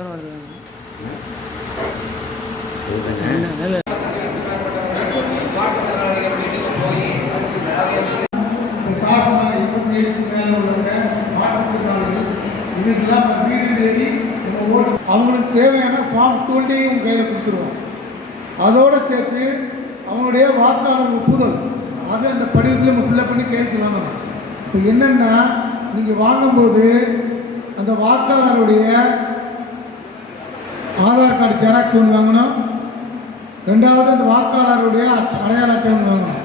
தானே வருது. அவங்களுக்கு தேவையான ஃபார்ம் 2 உங்கள் கையில் கொடுத்துருவோம். அதோடு சேர்த்து அவங்களுடைய வாக்காளர் ஒப்புதல் அதை அந்த படிவத்தில் நம்ம ஃபில்லப் பண்ணி கையெழுத்து வாங்கணும். இப்போ என்னென்னா, நீங்கள் வாங்கும்போது அந்த வாக்காளருடைய ஆதார் கார்டு ஜெராக்ஸ் ஒன்று வாங்கணும். ரெண்டாவது அந்த வாக்காளருடைய அடையாள அட்டை ஒன்று வாங்கணும்.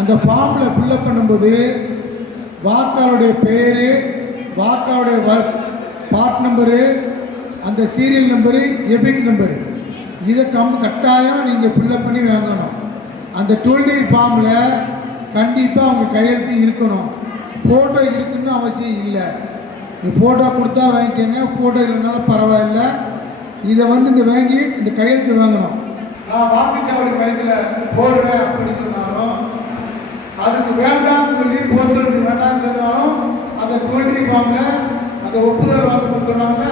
அந்த ஃபார்மில் ஃபில்லப் பண்ணும்போது வாக்காளருடைய பேர், வாக்காளருடைய பார்ட் நம்பரு, அந்த சீரியல் நம்பரு, எபிக் நம்பரு, இதை கட்டாயம் நீங்கள் ஃபில்லப் பண்ணி வாங்கணும். அந்த 2D ஃபார்மில் கண்டிப்பாக அவங்க கையெழுத்து இருக்கணும். ஃபோட்டோ இருக்குன்னு அவசியம் இல்லை. நீ ஃபோட்டோ கொடுத்தா வாங்கிக்கோங்க, ஃபோட்டோ இல்லைனாலும் பரவாயில்ல. இதை இங்கே வாங்கி இந்த கையெழுத்து வாங்கணும். நான் வாக்குச்சாவடி மையத்தில் போடுறேன் அப்படின்னு சொன்னாலும், அதுக்கு வேண்டாம்னு சொல்லி போஸ்டருக்கு வேண்டாம்னு சொன்னாலும் அந்த 2D ஃபார்மில் அந்த ஒப்புதல் வாக்கு சொன்னாங்க,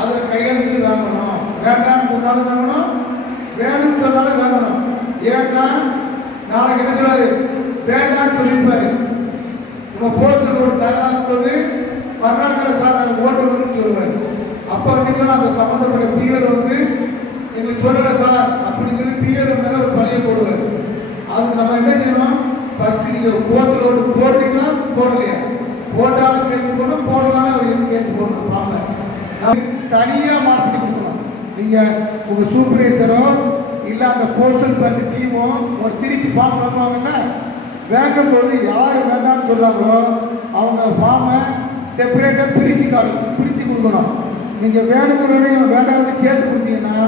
அதில் கையெழுத்து வாங்கணும். வேண்டாம்னு சொன்னாலும் வாங்கணும், வேணும்னு சொன்னாலும் வாங்கணும். ஏன்னா நாளைக்கு என்ன சொல்றாரு, வேண்டாம்னு சொல்லியிருப்பாரு. நம்ம போஸ்டர் ஒரு தயாராகும் போது மறுநாள் சார் நாங்கள் ஓட்டு வரணும்னு சொல்லுவார். அப்போ சொன்னால் அந்த சம்மந்தப்பட்ட பிஆர் எங்களுக்கு சொல்லலை சார் அப்படின்னு சொல்லி பிஆர் மேலே ஒரு பணியை போடுவார். அதுக்கு நம்ம என்ன செய்யணும், ஃபஸ்ட்டு நீங்கள் போஸ்டர் ஓட்டு போடுறீங்களா போடலையா, போட்டாலும் கேட்டு போடணும், போடலான்னு அவர் எதுவும் கேட்டு போடணும். வாங்க தனியாக மாற்றி கொடுக்கணும். நீங்கள் உங்கள் சூப்பர்வைசரோ இல்லை அந்த போஸ்டல் பண்ண டீமோ ஒரு திருப்பி ஃபார்ம் பண்ணுவாங்கன்னா, வாங்கும்போது யார் வேண்டாம்னு சொல்கிறாங்களோ அவங்க ஃபார்மை செப்பரேட்டாக பிரித்து கொடுக்கணும். நீங்கள் வேணுங்கிறதையும் வேண்டாம்னு சேர்த்து கொடுத்தீங்கன்னா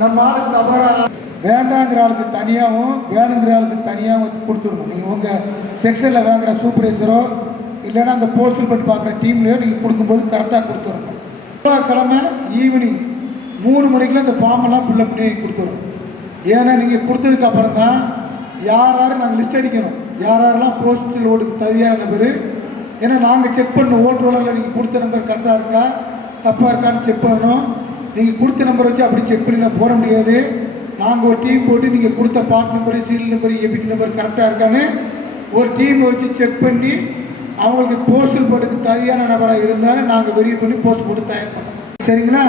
நம்ம ஆளுக்கு தவறாக வேண்டாங்கிற ஆளுக்கு தனியாகவும் வேணுங்கிற ஆளுக்கு தனியாகவும் கொடுத்துடணும். நீங்கள் உங்கள் செக்ஷனில் வாங்குகிற சூப்பர்வைசரோ இல்லைன்னா அந்த போஸ்டல் பண்ணி பார்க்குற டீம்லையோ நீங்கள் கொடுக்கும்போது கரெக்டாக கொடுத்துடணும். செவ்வாய்க்கிழமை ஈவினிங் 3 மணிக்கெலாம் இந்த ஃபார்மெல்லாம் ஃபில்லப் பண்ணி கொடுத்துடணும். ஏன்னா நீங்கள் கொடுத்ததுக்கு அப்புறம் தான் யார் நாங்கள் லிஸ்ட் அடிக்கணும், யாரெல்லாம் போஸ்டல் ஓட்டுக்கு தகுதியான பேர். ஏன்னா நாங்கள் செக் பண்ணணும், ஓட்டு ரோலரில் நீங்கள் கொடுத்த நம்பர் கரெக்டாக இருக்கா தப்பாக இருக்கான்னு செக் பண்ணணும். நீங்கள் கொடுத்த நம்பர் வச்சு அப்படி செக் பண்ணி போட முடியாது. நாங்கள் ஒரு டீம் போட்டு நீங்கள் கொடுத்த part number, serial number, Epic number கரெக்டாக இருக்கான்னு ஒரு டீமை வச்சு செக் பண்ணி அவங்களுக்கு போஸ்டல் போட்டுக்கு தகுதியான நபராக இருந்தாலும் நாங்கள் வெரிஃபை பண்ணி போஸ்ட் போட்டு தயார் பண்ணோம். சரிங்களா?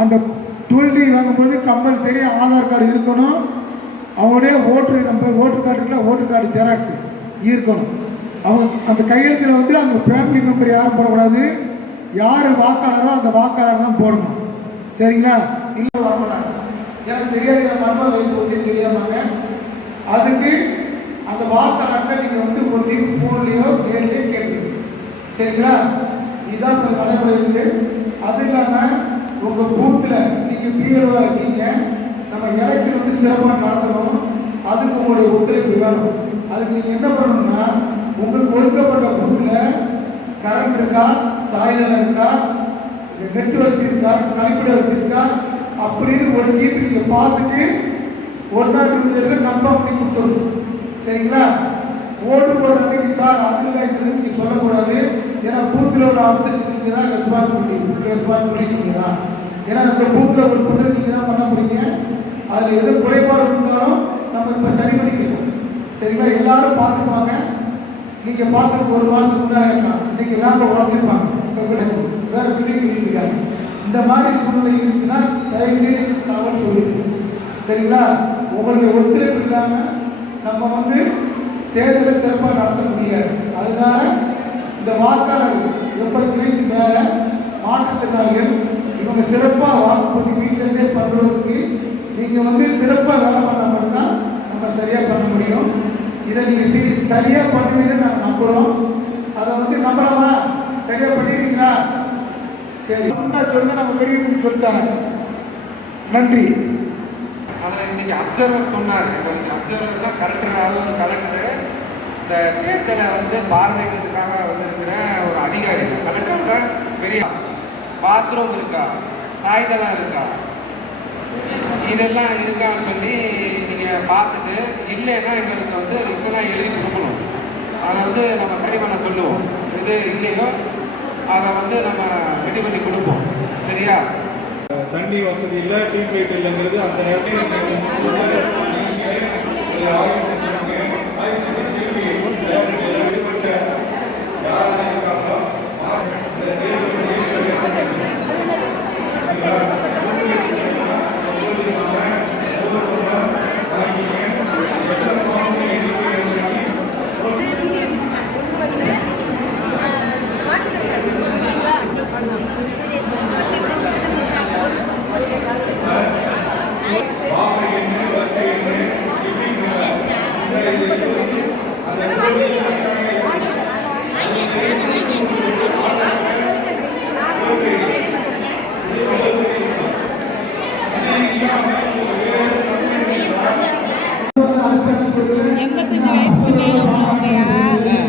அந்த 2D வாங்கும்போது கம்பல்சரி ஆதார் கார்டு இருக்கணும். அவங்களுடைய ஓட்டர் நம்பர், ஓட்டர் கார்டு இருக்குல்ல, ஓட்டர் கார்டு ஜெராக்ஸ் இருக்கணும். அவங்க அந்த கையெழுத்தில் அவங்க ஃபேமிலி மெம்பர் யாரும் போடக்கூடாது. யார் வாக்காளரோ அந்த வாக்காளர் தான் போடணும். சரிங்களா? இல்லை வரக்கூடாது. எனக்கு தெரியாத மர்மம் வைத்து தெரியாமாங்க. அதுக்கு அந்த வாக்காளர்கிட்ட நீங்கள் ஒரு டீம் ஃபோன்லேயோ நேர்லேயோ கேட்குறீங்க. சரிங்களா? இதுதான் இப்போ நடைமுறை இருக்குது. அது இல்லாமல் உங்கள் பூத்தில் நீங்கள் பிஆர்ஓ இருக்கீங்க, நம்ம எலெக்ஷன் சிறப்பாக நடத்தணும். அதுக்கு உங்களுடைய ஒத்துழைப்பு வேணும். அதுக்கு நீங்கள் என்ன பண்ணணும்னா, உங்களுக்கு ஒதுக்கப்பட்ட பூத்தில் கரண்ட் இருக்கா, சாயுதம் இருக்கா, நெட் வசதி இருக்கா, கழிப்பிட வசதி இருக்கா அப்படின்னு ஒரு டீம் நீங்கள் பார்த்துட்டு 1 or 2 டேஸில் கன்ஃபார்ம் பண்ணி கொடுத்துடணும். சரிங்களா? ஓட்டு போடுறதுக்கு சார் அதில் இதுன்னு நீங்கள் சொல்லக்கூடாது. ஏன்னா பூத்தில் உள்ள ஆப்ஷன் நீங்கள் தான் ரெஸ்பான்சிபிலிட்டி நீங்கள் தான். ஏன்னா அந்த பூத்தில் ஒரு பொருள் நீங்கள் தான் பண்ண முடியுங்க. அதில் எது குறைபாடு இருந்தாலும் நம்ம இப்போ சரி பண்ணிக்கணும். சரிங்களா? எல்லாரும் பார்த்துப்பாங்க. நீங்கள் பார்த்துட்டு 1 மாதத்துக்கு முன்னாடி இருக்கலாம், இன்றைக்கி எல்லாம் உழைச்சிருப்பாங்க, இப்போ வேறு பில்டிங் இருக்காங்க. இந்த மாதிரி சூழ்நிலை இருக்குன்னா தயவுசெய்து தகவல் சொல்லியிருக்கோம். சரிங்களா? உங்களுடைய ஒத்துழைப்பு இல்லாமல் நம்ம தேர்தலை சிறப்பாக நடத்த முடியாது. அதனால இந்த வாக்காளர்கள் 80 வயசு மேலே மாற்றுத்திறனாளிகள் இவங்க சிறப்பாக வாக்குப்பதிவு வீட்டிலே பண்ணுறதுக்கு நீங்கள் சிறப்பாக வேலை பண்ண மட்டும்தான் நம்ம சரியாக பண்ண முடியும். இதை நீங்கள் சரியாக பண்ணுவீங்கன்னு நாங்கள் நம்புகிறோம். அதை நம்பலாமா? சரியாக பண்ணிடுறீங்களா? சரி, சொல்லுங்க, நம்ம வெளியே சொல்லிட்டாங்க. நன்றி. அதில் இன்றைக்கி அப்சர்வர் சொன்னார். இப்போ நீங்கள் அப்சர்வர்னால் கலெக்டர் கலெக்டரு இந்த தேர்தலை பார்வையிடுறதுக்காக இருக்கிற ஒரு அதிகாரி. கலெக்டரோட பெரிய பாத்ரூம் இருக்கா, காகிதெல்லாம் இருக்கா, இதெல்லாம் இருக்கான்னு சொல்லி நீங்கள் பார்த்துட்டு இல்லைன்னா எங்களுக்கு இதெல்லாம் எழுதி கொடுக்கணும். அதை நம்ம சரி பண்ண சொல்லுவோம். இது இல்லையோ அதை நம்ம ரெடி பண்ணி கொடுப்போம். சரியா? தண்ணி வசதி இல்லை, டியூப் லைட் இல்லைங்கிறது அந்த நேரத்தில் ஆய்வு செஞ்சுருங்க. ஆய்வு செஞ்சு திருப்பி ஈடுபட்ட யாராக இருக்காங்களோ இந்த எண்பத்தஞ்சு வயசுக்கு மேல உள்ளவங்கயா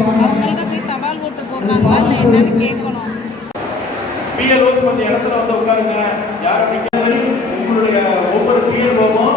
அவங்கள்ட்ட போய் தபால் ஓட்டு போடுறாங்களா இல்லை என்னன்னு கேட்கணும். பிஎல்ஓ அந்த இடத்துல வந்து உட்காருங்க. யாரும் நிற்காத உங்களுடைய ஒவ்வொரு பிஎல்ஓவும்